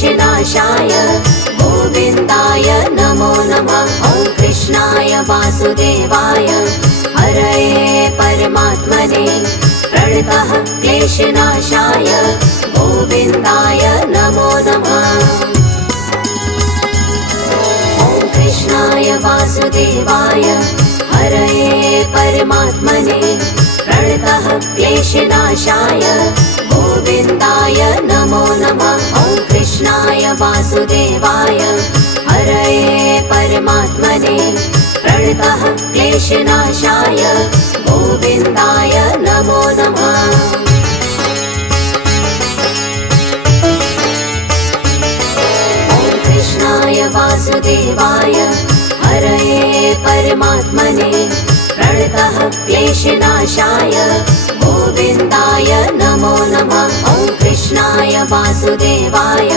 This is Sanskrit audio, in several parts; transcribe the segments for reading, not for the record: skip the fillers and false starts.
क्लेशनाशाय गोविन्दाय नमो नमः। ॐ कृष्णाय वासुदेवाय हरये परमात्मने प्रणतः क्लेशनाशाय गोविन्दाय नमो नमः। ॐ कृष्णाय वासुदेवाय हरये परमात्मने प्रणतः क्लेशनाशाय गोविन्दाय नमो नमः। ॐ कृष्णाय वासुदेवाय हरये परमात्मने प्रणतः क्लेशनाशाय गोविन्दाय नमो नमः। ॐ कृष्णाय वासुदेवाय हरये परमात्मने प्रणतः क्लेशनाशाय गोविन्दाय नमो नमः। ॐ कृष्णाय वासुदेवाय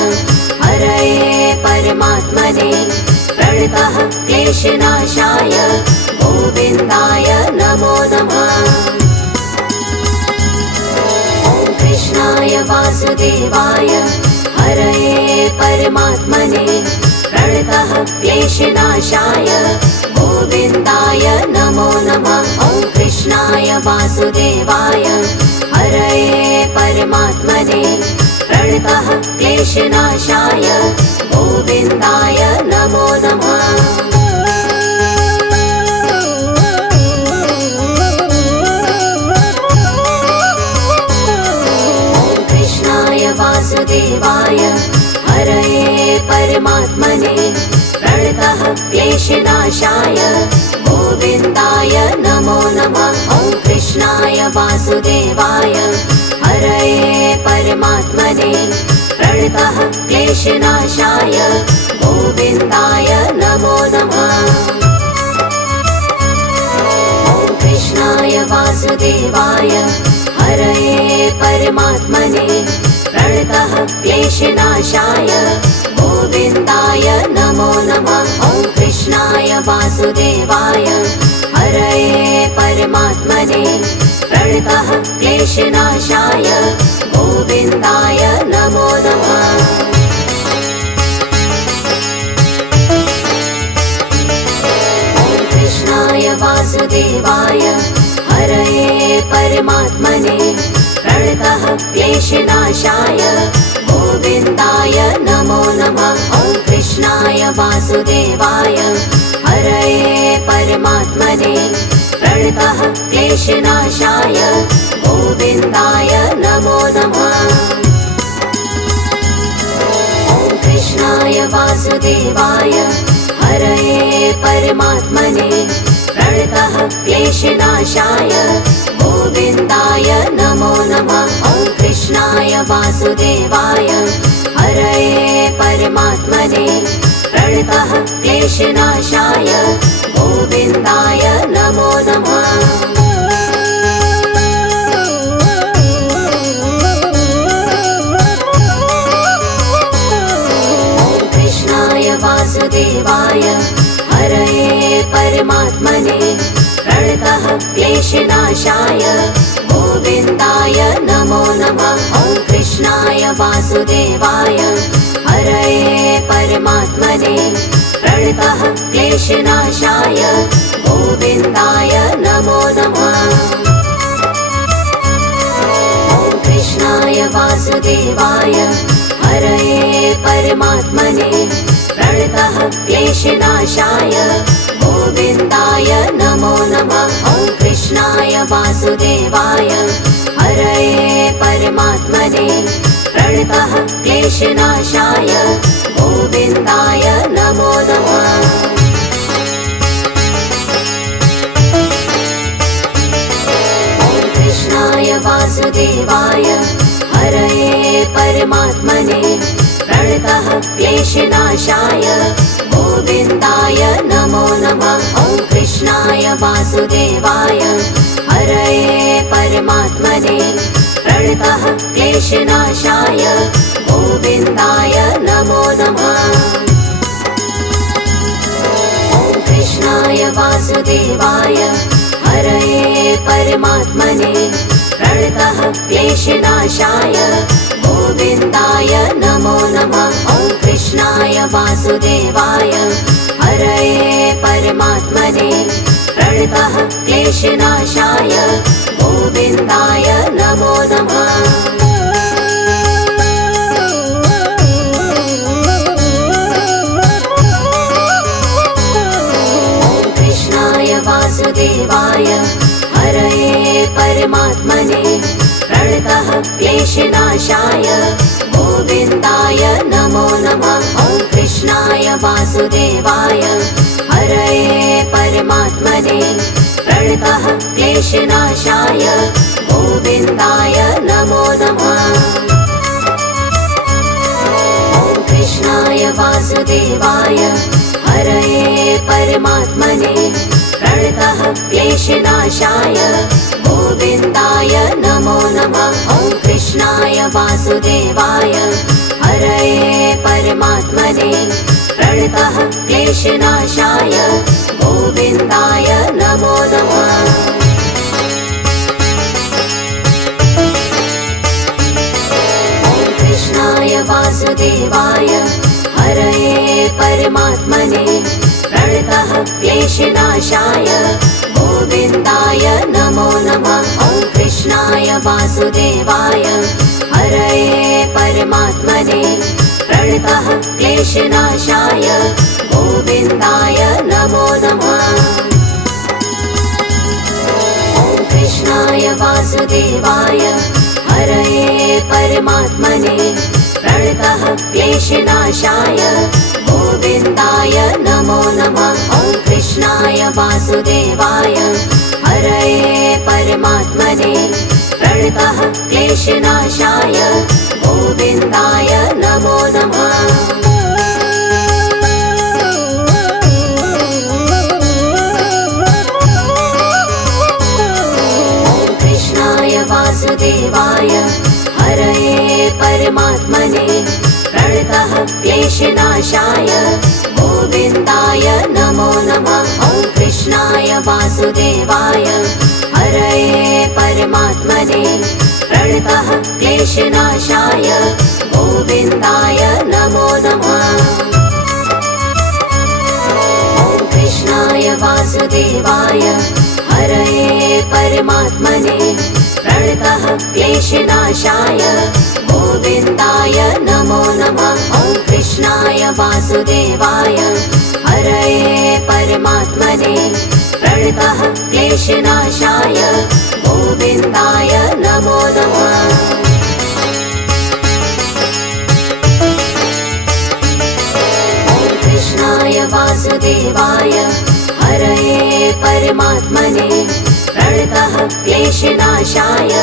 हरये परमात्मने प्रणतः क्लेशनाशाय गोविन्दाय नमो नमः। ॐ कृष्णाय वासुदेवाय हरये परमात्मने प्रणतः क्लेशनाशाय गोविन्दाय नमो नमः। ॐ कृष्णाय वासुदेवाय हरये परमात्मने प्रणतः क्लेशनाशाय गोविन्दाय नमो नमः। ॐ कृष्णाय वासुदेवाय हरये परमात्मने प्रणतः क्लेशनाशाय गोविन्दाय नमो नमः। ॐ कृष्णाय वासुदेवाय हरये परमात्मने प्रणतः क्लेशनाशाय गोविन्दाय नमो नमः। ॐ कृष्णाय वासुदेवाय हरये परमात्मने प्रणतः क्लेशनाशाय गोविन्दाय नमो नमः। ॐ कृष्णाय वासुदेवाय हरये परमात्मने प्रणतः क्लेशनाशाय गोविन्दाय नमो नमः। ॐ कृष्णाय वासुदेवाय हरये परमात्मने प्रणतः क्लेशनाशाय गोविन्दाय नमो नमः। ॐ कृष्णाय वासुदेवाय हरये परमात्मने प्रणतः क्लेशनाशाय गोविन्दाय नमो नमः। ॐ कृष्णाय वासुदेवाय हरये परमात्मने प्रणतः क्लेशनाशाय गोविन्दाय नमो नमः। ॐ कृष्णाय वासुदेवाय हरये परमात्मने प्रणतः क्लेशनाशाय गोविन्दाय नमो नमः। ॐ कृष्णाय वासुदेवाय हरये परमात्मने प्रणतः क्लेशनाशाय गोविन्दाय नमो नमः। ॐ कृष्णाय वासुदेवाय हरये परमात्मने प्रणतः क्लेशनाशाय गोविन्दाय नमो नमः। ॐ कृष्णाय वासुदेवाय हरये परमात्मने प्रणतः क्लेशनाशाय गोविन्दाय नमो नमः। ॐ कृष्णाय वासुदेवाय हरये परमात्मने प्रणतः क्लेशनाशाय गोविन्दाय नमो नमः। ॐ कृष्णाय वासुदेवाय हरये परमात्मने प्रणतः क्लेशनाशाय गोविन्दाय नमो नमः। ॐ कृष्णाय वासुदेवाय हरये परमात्मने प्रणतः क्लेशनाशाय गोविन्दाय नमो नमः। ॐ कृष्णाय वासुदेवाय हरये परमात्मने प्रणतः क्लेशनाशाय गोविन्दाय नमो नमः। ॐ वासुदेवाय हरये परमात्मने प्रणतः क्लेशनाशाय गोविन्दाय नमो नमः। वासुदेवाय हरये परमात्मने प्रणतः क्लेशनाशाय गोविन्दाय नमो नमः। ॐ कृष्णाय वासुदेवाय हरये परमात्मने प्रणतः क्लेशनाशाय गोविन्दाय नमो नमः। ॐ कृष्णाय वासुदेवाय हरये परमात्मने प्रणतः क्लेशनाशाय गोविन्दाय नमो नमः। ॐ कृष्णाय वासुदेवाय हरये परमात्मने प्रणतः क्लेशनाशाय गोविन्दाय नमो नमः। ॐ कृष्णाय वासुदेवाय हरये परमात्मने प्रणतः क्लेशनाशाय गोविन्दाय नमो नमः। ॐ कृष्णाय वासुदेवाय हरये परमात्मने प्रणतः क्लेशनाशाय गोविन्दाय नमो नमः। ॐ कृष्णाय वासुदेवाय हरये परमात्मने प्रणतः क्लेशनाशाय गोविन्दाय नमो नमः। ॐ कृष्णाय वासुदेवाय हरये परमात्मने प्रणतः क्लेशनाशाय गोविन्दाय नमो नमः। ॐ कृष्णाय वासुदेवाय हरये परमात्मने प्रणतः क्लेशनाशाय गोविन्दाय नमो नमः। ॐ कृष्णाय वासुदेवाय हरये परमात्मने प्रणतः क्लेशनाशाय गोविन्दाय नमो नमः। ॐ कृष्णाय वासुदेवाय हरये परमात्मने प्रणतः क्लेशनाशाय गोविन्दाय नमो नमः। ॐ कृष्णाय वासुदेवाय हरये परमात्मने प्रणतः क्लेशनाशाय गोविन्दाय नमो नमः। ॐ कृष्णाय वासुदेवाय हरये परमात्मने प्रणतः क्लेशनाशाय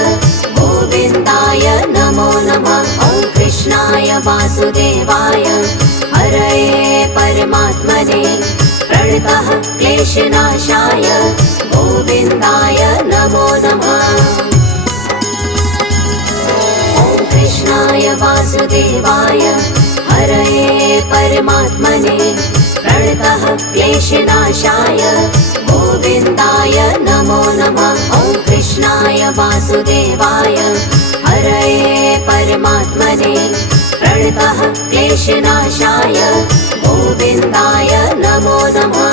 गोविन्दाय नमो नमः। ॐ कृष्णाय वासुदेवाय हरये परमात्मने प्रणतः क्लेशनाशाय गोविन्दाय नमो नमः। ॐ कृष्णाय वासुदेवाय हरये परमात्मने प्रणतः क्लेशनाशाय गोविन्दाय नमो नमः। ॐ कृष्णाय वासुदेवाय हरये परमात्मने प्रणतः क्लेशनाशाय गोविन्दाय नमो नमः।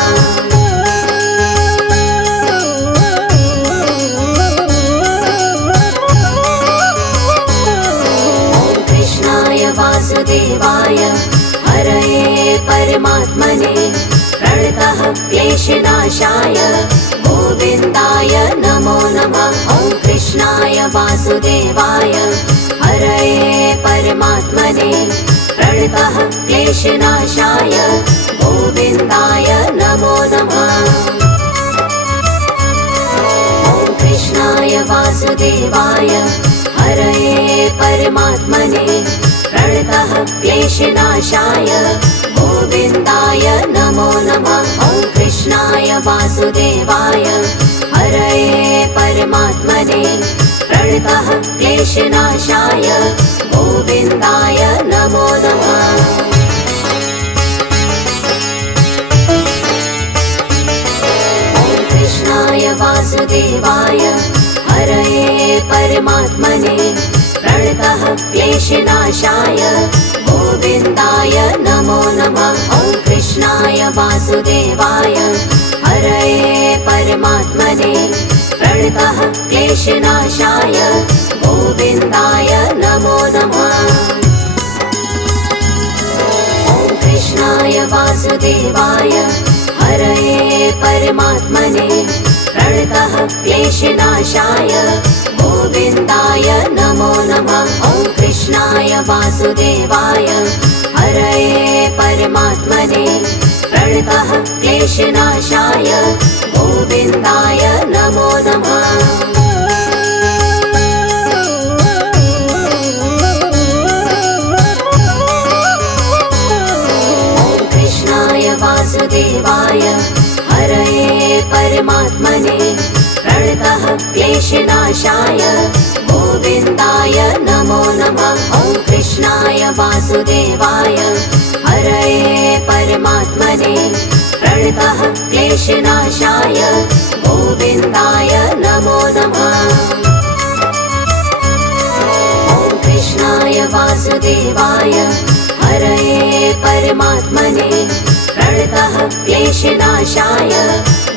ॐ कृष्णाय वासुदेवाय हरये परमात्मने प्रणतः क्लेशनाशाय गोविन्दाय नमो नमः। ॐ कृष्णाय वासुदेवाय हरये परमात्मने प्रणतः क्लेशनाशाय गोविन्दाय नमो नमः। ॐ कृष्णाय वासुदेवाय हरये परमात्मने प्रणतः क्लेशनाशाय गोविन्दाय नमो नमः। ॐ कृष्णाय वासुदेवाय हरये परमात्मने प्रणतः क्लेशनाशाय गोविन्दाय नमो नमः। ॐ कृष्णाय वासुदेवाय हरये परमात्मने प्रणतः क्लेशनाशाय गोविन्दाय नमो नमः। वासुदेवाय हरये परमात्मने प्रणतः क्लेशनाशाय गोविन्दाय नमो नमः। ॐ कृष्णाय वासुदेवाय हरये परमात्मने प्रणतः क्लेशनाशाय गोविन्दाय नमो नमः। ॐ कृष्णाय वासुदेवाय हरये परमात्मने प्रणतः क्लेशनाशाय गोविन्दाय नमो नमः। वासुदेवाय हरये परमात्मने प्रणतः क्लेशनाशाय गोविन्दाय नमो नमः। ॐ कृष्णाय वासुदेवाय हरये परमात्मने प्रणतः क्लेशनाशाय गोविन्दाय नमो नमः। ॐ कृष्णाय वासुदेवाय हरये परमात्मने प्रणतः क्लेशनाशाय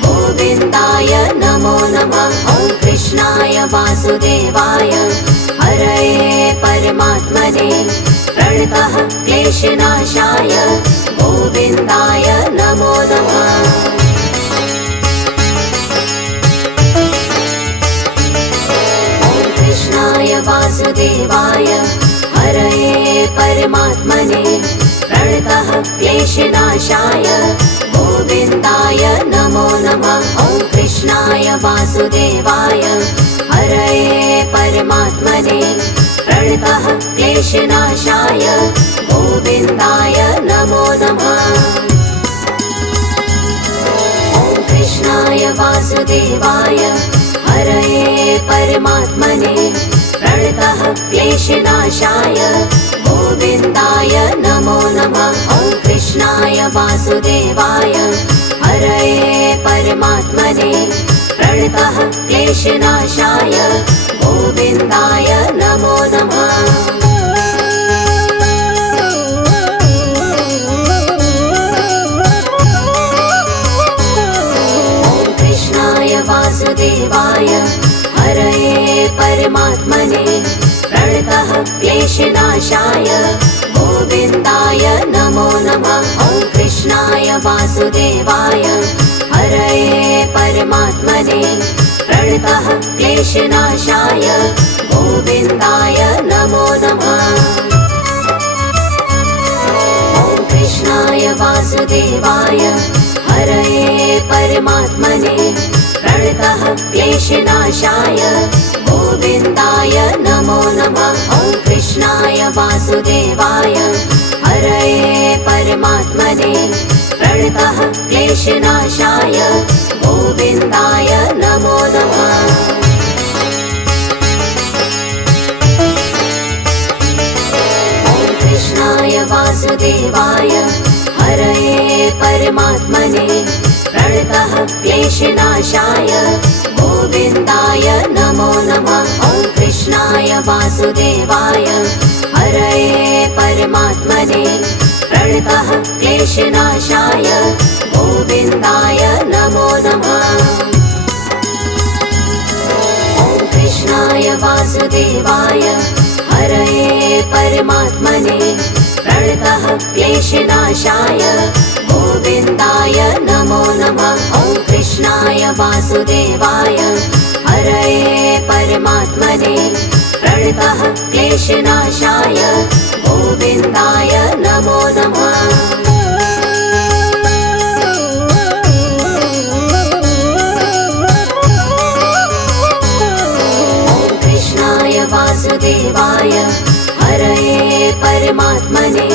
गोविन्दाय नमो नमः। ॐ कृष्णाय वासुदेवाय हरये परमात्मने प्रणतः क्लेशनाशाय गोविन्दाय नमो नमः। ॐ कृष्णाय वासुदेवाय हरये परमात्मने प्रणतः क्लेशनाशाय गोविन्दाय नमो नमः। ॐ कृष्णाय वासुदेवाय हरये परमात्मने प्रणतः क्लेशनाशाय गोविन्दाय नमो नमः। ॐ कृष्णाय वासुदेवाय हरये परमात्मने प्रणतः क्लेशनाशाय गोविन्दाय नमो नमः। ॐ कृष्णाय वासुदेवाय हरये परमात्मने प्रणतः क्लेशनाशाय गोविन्दाय नमो नमः। ॐ कृष्णाय वासुदेवाय हरये परमात्मने प्रणतः क्लेशनाशाय गोविन्दाय नमो नमः। ॐ कृष्णाय वासुदेवाय हरये परमात्मने प्रणतः क्लेशनाशाय गोविन्दाय नमो नमः। ॐ कृष्णाय वासुदेवाय हरये परमात्मने प्रणतः क्लेशनाशाय गोविन्दाय नमो नमः। ॐ कृष्णाय वासुदेवाय हरये परमात्मने प्रणतः क्लेशनाशाय गोविन्दाय नमो नमः। ॐ कृष्णाय वासुदेवाय हरये परमात्मने प्रणतः क्लेशनाशाय गोविन्दाय नमो नमः। ॐ कृष्णाय वासुदेवाय हरये परमात्मने प्रणतः क्लेशनाशाय गोविन्दाय नमो नमः। ॐ कृष्णाय वासुदेवाय हरये परमात्मने प्रणतः क्लेशनाशाय गोविन्दाय नमो नमः। ॐ कृष्णाय वासुदेवाय हरये परमात्मने प्रणतः क्लेशनाशाय गोविन्दाय नमो नमः। ॐ कृष्णाय वासुदेवाय हरये परमात्मने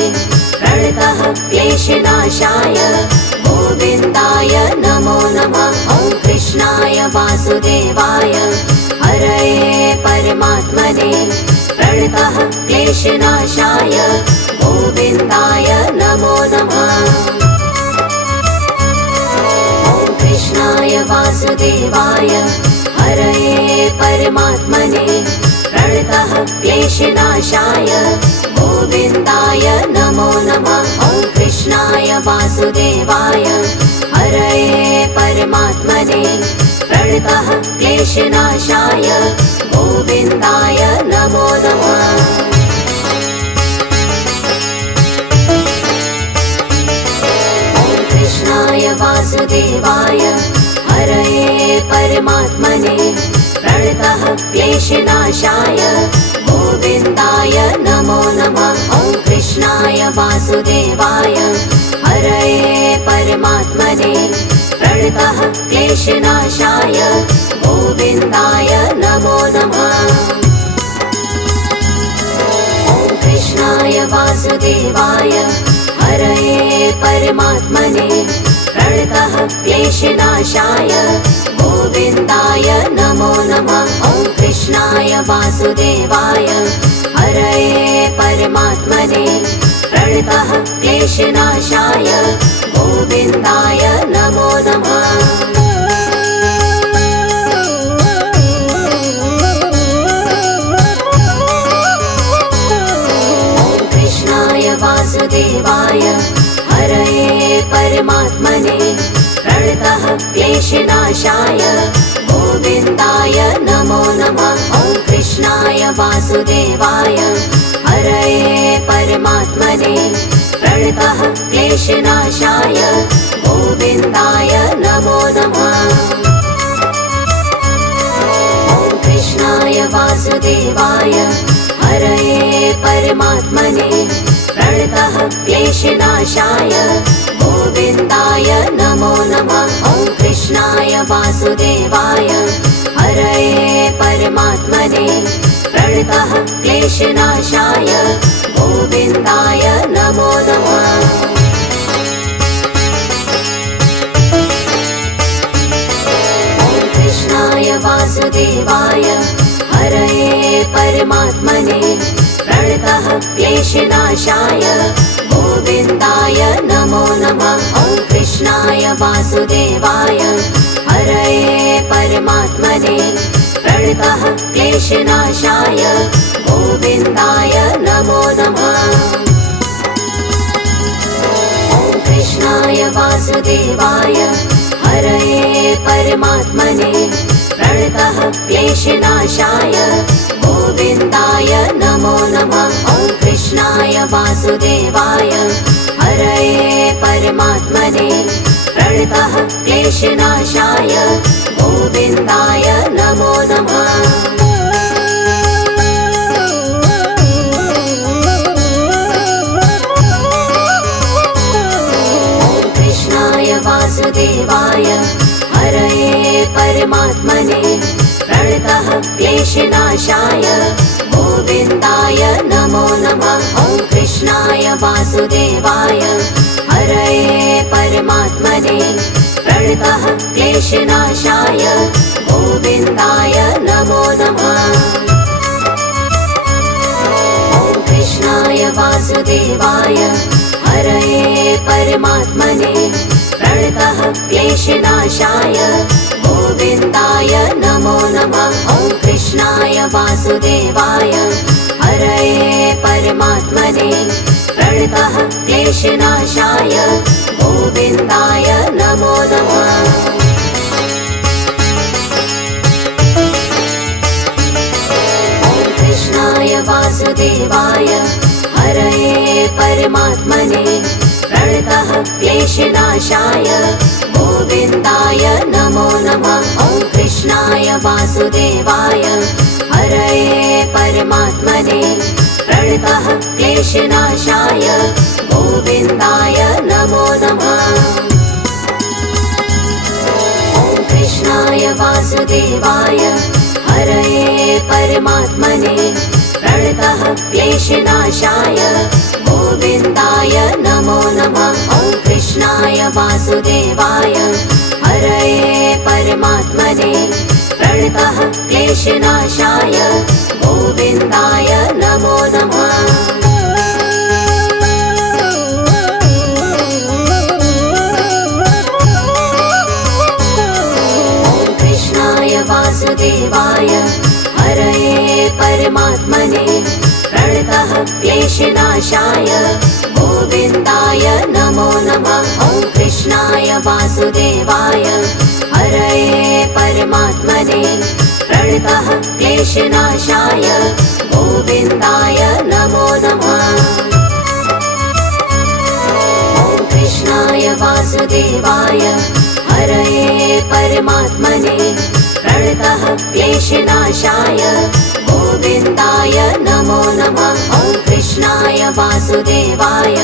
प्रणतः क्लेशनाशाय गोविन्दाय नमो नमः। ॐ कृष्णाय वासुदेवाय हरये परमात्मने प्रणतः क्लेशनाशाय गोविन्दाय नमो नमः। ॐ कृष्णाय वासुदेवाय हरये परमात्मने प्रणतः क्लेशनाशाय गोविन्दाय नमो नमः। ॐ कृष्णाय वासुदेवाय प्रणतः क्लेशनाशाय गोविन्दाय नमो नमः। कृष्णाय वासुदेवाय हरये परमात्मने प्रणतः क्लेशनाशाय गोविन्दाय नमो नमः। ॐ कृष्णाय वासुदेवाय हरये परमात्मने प्रणतः क्लेशनाशाय गोविन्दाय नमो नमः। ॐ कृष्णाय वासुदेवाय हरये परमात्मने प्रणतः क्लेशनाशाय गोविन्दाय नमो नमः। ॐ कृष्णाय वासुदेवाय हरये परमात्मने प्रणतः क्लेशनाशाय गोविन्दाय नमो नमः। वासुदेवाय हरये परमात्मने प्रणतः क्लेशनाशाय गोविन्दाय नमो नमः। ॐ कृष्णाय वासुदेवाय हरये परमात्मने प्रणतः क्लेशनाशाय गोविन्दाय नमो नमः। ॐ कृष्णाय वासुदेवाय हरये परमात्मने प्रणतः क्लेशनाशाय गोविन्दाय नमो नमः। ॐ कृष्णाय वासुदेवाय हरये परमात्मने प्रणतः क्लेशनाशाय गोविन्दाय नमो नमः। ॐ कृष्णाय वासुदेवाय हरये परमात्मने प्रणतः क्लेशनाशाय गोविन्दाय नमो नमः। ॐ कृष्णाय वासुदेवाय हरये परमात्मने प्रणतः क्लेशनाशाय गोविन्दाय नमो नमः। ॐ कृष्णाय वासुदेवाय हरये परमात्मने प्रणतः क्लेशनाशाय गोविन्दाय नमो नमः। ॐ कृष्णाय वासुदेवाय हरये परमात्मने प्रणतः क्लेशनाशाय गोविन्दाय नमो नमः। ॐ कृष्णाय वासुदेवाय हरये परमात्मने प्रणतः क्लेशनाशाय गोविन्दाय नमो नमः। ॐ कृष्णाय वासुदेवाय हरये परमात्मने प्रणतः क्लेशनाशाय गोविन्दाय नमो नमः। ॐ कृष्णाय वासुदेवाय हरये परमात्मने प्रणतः क्लेशनाशाय गोविन्दाय नमो नमः। ॐ कृष्णाय वासुदेवाय हरये परमात्मने प्रणतः क्लेशनाशाय गोविन्दाय नमो नमः। ॐ कृष्णाय वासुदेवाय हरये परमात्मने प्रणतः क्लेशनाशाय गोविन्दाय नमो नमः। ॐ कृष्णाय वासुदेवाय हरये परमात्मने प्रणतः क्लेशनाशाय गोविन्दाय नमो नमः। ॐ कृष्णाय वासुदेवाय हरये परमात्मने प्रणतः क्लेशनाशाय गोविन्दाय नमो नमः। ॐ कृष्णाय वासुदेवाय हरये परमात्मने प्रणतः क्लेशनाशाय गोविन्दाय नमो नमः। ॐ कृष्णाय वासुदेवाय हरये परमात्मने प्रणतः क्लेशनाशाय गोविन्दाय नमो नमः। ॐ कृष्णाय वासुदेवाय हरये परमात्मने प्रणतः क्लेशनाशाय गोविन्दाय नमो नमः। ॐ कृष्णाय वासुदेवाय हरये परमात्मने प्रणतः क्लेशनाशाय गोविन्दाय नमो नमः। ॐ कृष्णाय वासुदेवाय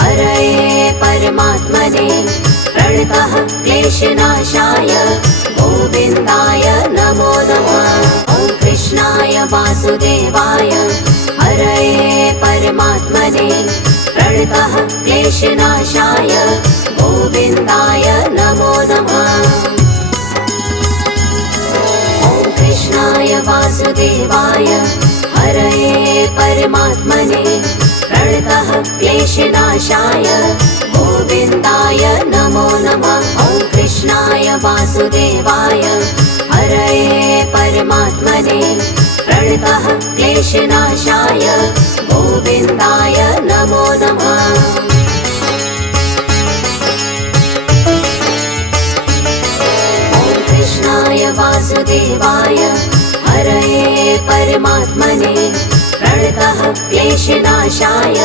हरये परमात्मने प्रणतः क्लेशनाशाय गोविन्दाय नमो नमः। ॐ कृष्णाय वासुदेवाय हरये परमात्मने प्रणतः क्लेशनाशाय गोविन्दाय नमो नमः। ॐ कृष्णाय वासुदेवाय हरये परमात्मने प्रणतः क्लेशनाशाय गोविन्दाय नमो नमः। ॐ कृष्णाय वासुदेवाय हरये परमात्मने प्रणतः क्लेशनाशाय गोविन्दाय नमो नमः। ॐ कृष्णाय वासुदेवाय हरये परमात्मने प्रणतः क्लेशनाशाय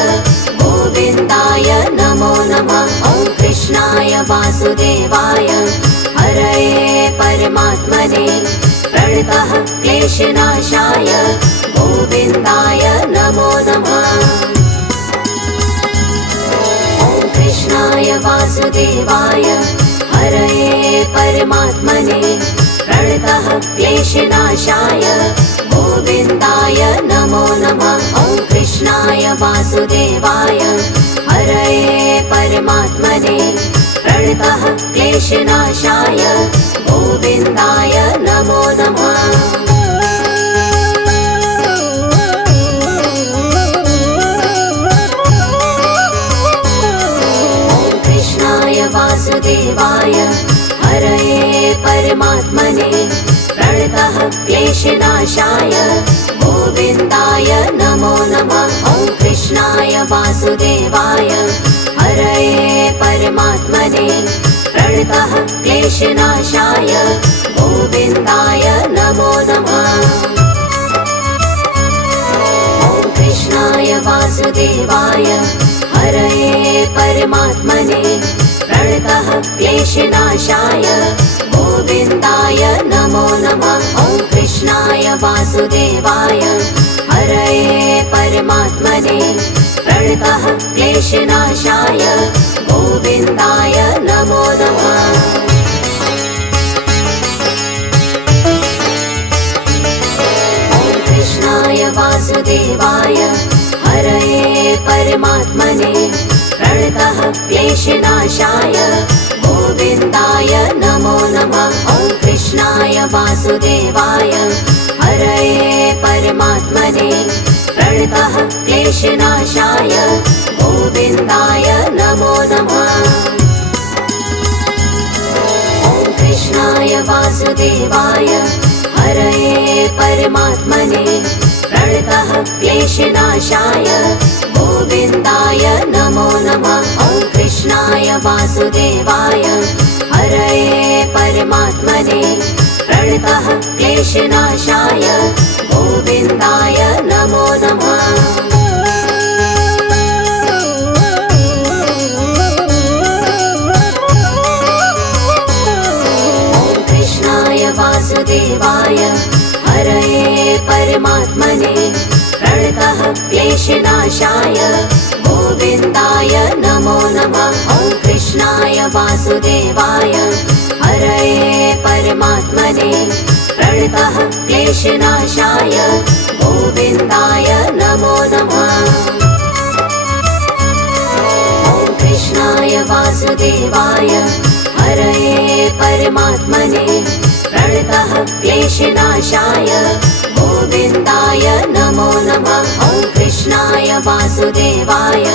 गोविन्दाय नमो नमः। ॐ कृष्णाय वासुदेवाय हरये परमात्मने प्रणतः क्लेशनाशाय गोविन्दाय नमो नमः। ॐ कृष्णाय वासुदेवाय हरये परमात्मने प्रणतः क्लेशनाशाय गोविन्दाय नमो नमः। ॐ कृष्णाय वासुदेवाय हरये परमात्मने प्रणतः क्लेशनाशाय गोविन्दाय नमो नमः। ॐ कृष्णाय वासुदेवाय हरये परमात्मने प्रणतः क्लेशनाशाय गोविन्दाय नमो नमः। ॐ कृष्णाय वासुदेवाय हरये परमात्मने प्रणतः क्लेशनाशाय गोविन्दाय नमो नमः। ॐ कृष्णाय वासुदेवाय हरये परमात्मने प्रणतः क्लेशनाशाय गोविन्दाय नमो नमः। ॐ कृष्णाय वासुदेवाय हरये परमात्मने प्रणतः क्लेशनाशाय गोविन्दाय नमो नमः। ॐ कृष्णाय वासुदेवाय हरये परमात्मने प्रणतः क्लेशनाशाय गोविन्दाय नमो नमः। ॐ कृष्णाय वासुदेवाय हरये परमात्मने प्रणतः क्लेशनाशाय गोविन्दाय नमो नमः। ॐ कृष्णाय वासुदेवाय हरये परमात्मने प्रणतः क्लेशनाशाय गोविन्दाय नमो नमः। ॐ कृष्णाय वासुदेवाय हरये परमात्मने प्रणतः क्लेशनाशाय गोविन्दाय नमो नमः। ॐ कृष्णाय वासुदेवाय हरये परमात्मने प्रणतः क्लेशनाशाय गोविन्दाय नमो नमः। ॐ कृष्णाय वासुदेवाय हरये परमात्मने प्रणतः क्लेशनाशाय गोविन्दाय नमो नमः। ॐ कृष्णाय वासुदेवाय हरये परमात्मने प्रणतः क्लेशनाशाय गोविन्दाय नमो नमः। ॐ कृष्णाय वासुदेवाय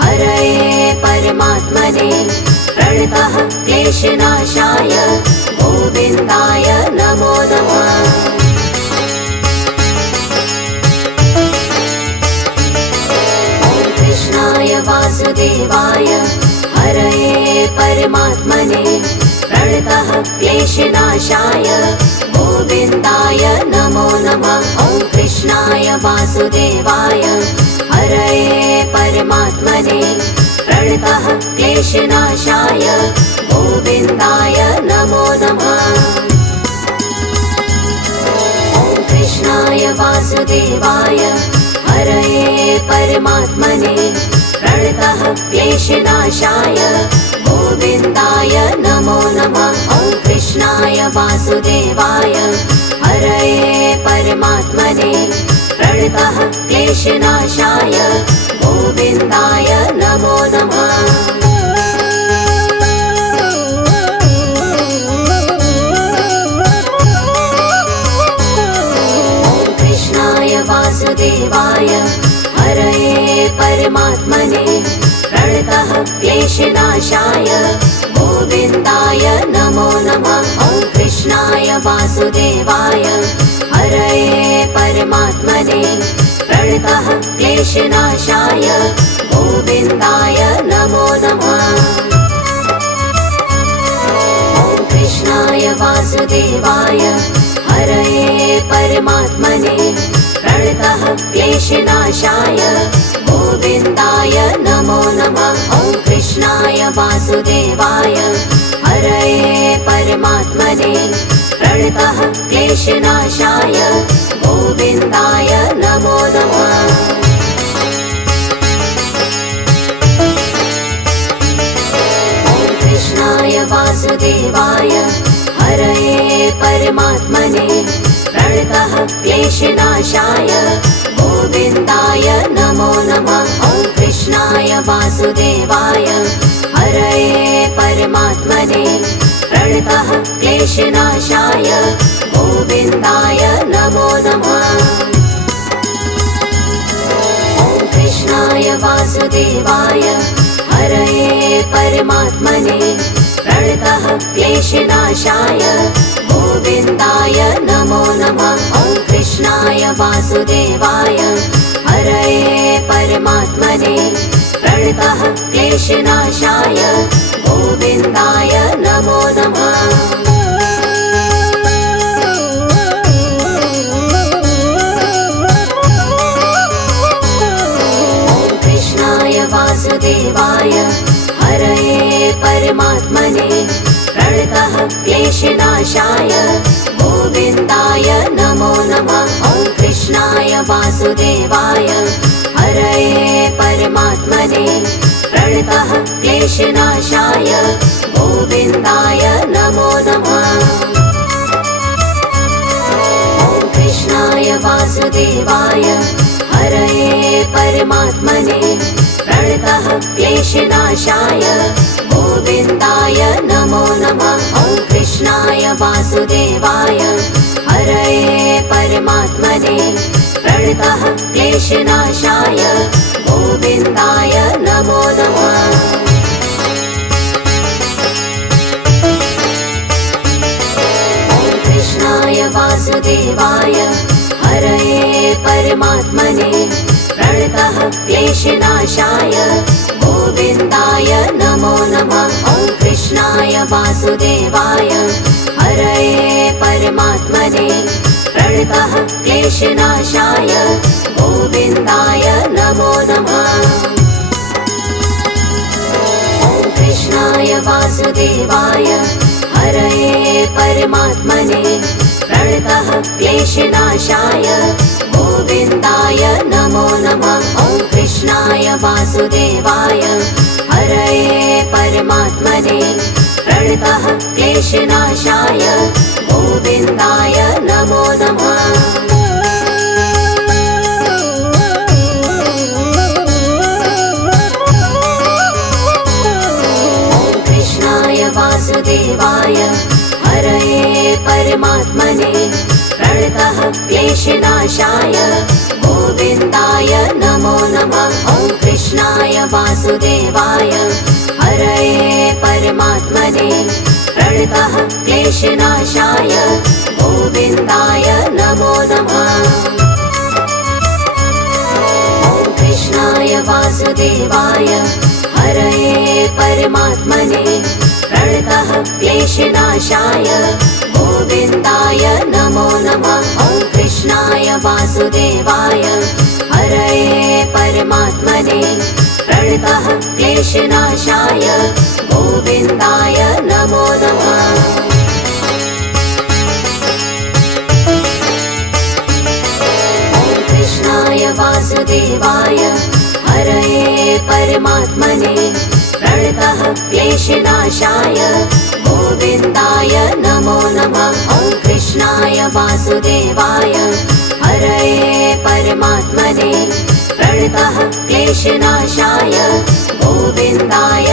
हरये परमात्मने प्रणतः क्लेशनाशाय गोविन्दाय नमो नमः। ॐ कृष्णाय वासुदेवाय हरये परमात्मने प्रणतः क्लेशनाशाय गोविन्दाय नमो नमः। ॐ कृष्णाय वासुदेवाय हरये परमात्मने प्रणतः क्लेशनाशाय गोविन्दाय नमो नमः। ॐ कृष्णाय वासुदेवाय हरये परमात्मने प्रणतः क्लेशनाशाय गोविन्दाय नमो नमः। ॐ कृष्णाय वासुदेवाय हरये परमात्मने प्रणतः क्लेशनाशाय गोविन्दाय नमो नमः। वासुदेवाय हरये परमात्मने प्रणतः क्लेशनाशाय गोविन्दाय नमो नमः। ॐ कृष्णाय वासुदेवाय हरये परमात्मने प्रणतः क्लेशनाशाय गोविन्दाय नमो नमः। ॐ कृष्णाय वासुदेवाय हरये परमात्मने प्रणतः क्लेशनाशाय गोविन्दाय नमो नमः। ॐ कृष्णाय वासुदेवाय हरये परमात्मने प्रणतः क्लेशनाशाय गोविन्दाय नमो नमः। ॐ कृष्णाय वासुदेवाय हरये परमात्मने प्रणतः क्लेशनाशाय गोविन्दाय नमो नमः। ॐ कृष्णाय वासुदेवाय हरये परमात्मने प्रणतः क्लेशनाशाय गोविन्दाय नमो नमः। ॐ कृष्णाय वासुदेवाय हरये परमात्मने प्रणतः क्लेशनाशाय गोविन्दाय नमो नमः। ॐ कृष्णाय वासुदेवाय हरये परमात्मने प्रणतः क्लेशनाशाय गोविन्दाय नमो नमः। ॐ कृष्णाय वासुदेवाय हरये परमात्मने प्रणतः क्लेशनाशाय गोविन्दाय नमो नमः। ॐ कृष्णाय वासुदेवाय हरये परमात्मने प्रणतः क्लेशनाशाय गोविन्दाय नमो नमः। ॐ कृष्णाय वासुदेवाय हरये परमात्मने प्रणतः क्लेशनाशाय गोविन्दाय नमो नमः। ॐ कृष्णाय वासुदेवाय हरये परमात्मने प्रणतः क्लेशनाशाय गोविन्दाय नमो नमः। ॐ कृष्णाय वासुदेवाय हरये परमात्मने प्रणतः क्लेशनाशाय गोविन्दाय नमो नमः। ॐ कृष्णाय वासुदेवाय हरये परमात्मने प्रणतः क्लेशनाशाय गोविन्दाय नमो नमः। ॐ कृष्णाय वासुदेवाय हरये परमात्मने प्रणतः क्लेशनाशाय गोविन्दाय नमो नमः। ॐ कृष्णाय वासुदेवाय हरये परमात्मने प्रणतः क्लेशनाशाय गोविन्दाय नमो नमः। ॐ कृष्णाय वासुदेवाय हरये परमात्मने प्रणतः क्लेशनाशाय गोविन्दाय नमो नमः। ॐ कृष्णाय वासुदेवाय हरये परमात्मने प्रणतः क्लेशनाशाय गोविन्दाय नमो नमः। ॐ कृष्णाय वासुदेवाय हरये परमात्मने प्रणतः क्लेशनाशाय गोविन्दाय नमो नमः। ॐ कृष्णाय वासुदेवाय हरये परमात्मने प्रणतः क्लेशनाशाय गोविन्दाय नमो नमः। कृष्णाय वासुदेवाय हरये परमात्मने प्रणतः क्लेशनाशाय गोविन्दाय नमो नमः। ॐ कृष्णाय वासुदेवाय हरये परमात्मने प्रणतः क्लेशनाशाय गोविन्दाय